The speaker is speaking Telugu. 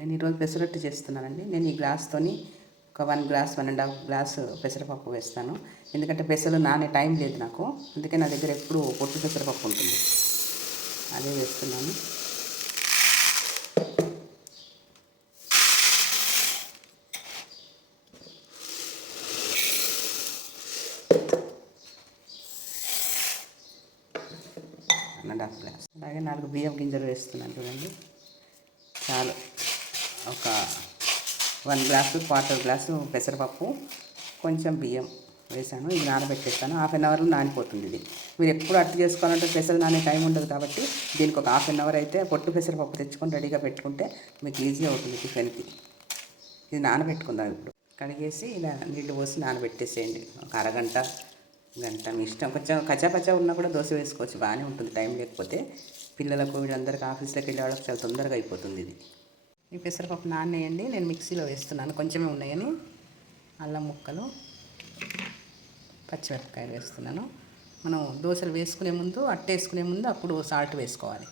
నేను ఈరోజు పెసరట్టు చేస్తున్నానండి. నేను ఈ గ్లాస్తోని ఒక 1 గ్లాస్ 1.5 గ్లాసు పెసరపప్పు వేస్తాను. ఎందుకంటే పెసలు నానే టైం లేదు నాకు, అందుకే నా దగ్గర ఎప్పుడు పొట్టు పెసరపప్పు ఉంటుంది, అదే వేస్తున్నాను. అండ్ హాఫ్ గ్లాస్, అలాగే 4 బియ్యం గింజలు వేస్తున్నాను చూడండి. చాలు, ఒక 1 గ్లాసు 1/4 గ్లాసు పెసరపప్పు, కొంచెం బియ్యం వేసాను. ఇది నానబెట్టేస్తాను. హాఫ్ అన్ అవర్లో నానిపోతుంది. ఇది మీరు ఎప్పుడు అట్టు చేసుకోవాలంటే పెసలు నానే టైం ఉండదు కాబట్టి దీనికి ఒక హాఫ్ అన్ అవర్ అయితే పొట్టు పెసరపప్పు తెచ్చుకొని రెడీగా పెట్టుకుంటే మీకు ఈజీ అవుతుంది టిఫిన్కి. ఇది నానబెట్టుకుందాం. ఇప్పుడు కడిగేసి ఇలా నీళ్ళు పోసి నానబెట్టేసేయండి. ఒక అరగంట గంట మీ ఇష్టం. కొంచెం కచ్చాపచ్చా ఉన్నా కూడా దోశ వేసుకోవచ్చు, బాగానే ఉంటుంది. టైం లేకపోతే పిల్లలకు వీళ్ళందరికీ ఆఫీస్లోకి వెళ్ళే వాళ్ళకి చాలా తొందరగా అయిపోతుంది ఇది. ఈ పెసరపప్పు నానేయండి. నేను మిక్సీలో వేస్తున్నాను, కొంచెమే ఉన్నాయని. అల్లం ముక్కలు, పచ్చిమిరపకాయలు వేస్తున్నాను. మనం దోశలు వేసుకునే ముందు, అట్టు వేసుకునే ముందు అప్పుడు సాల్ట్ వేసుకోవాలి.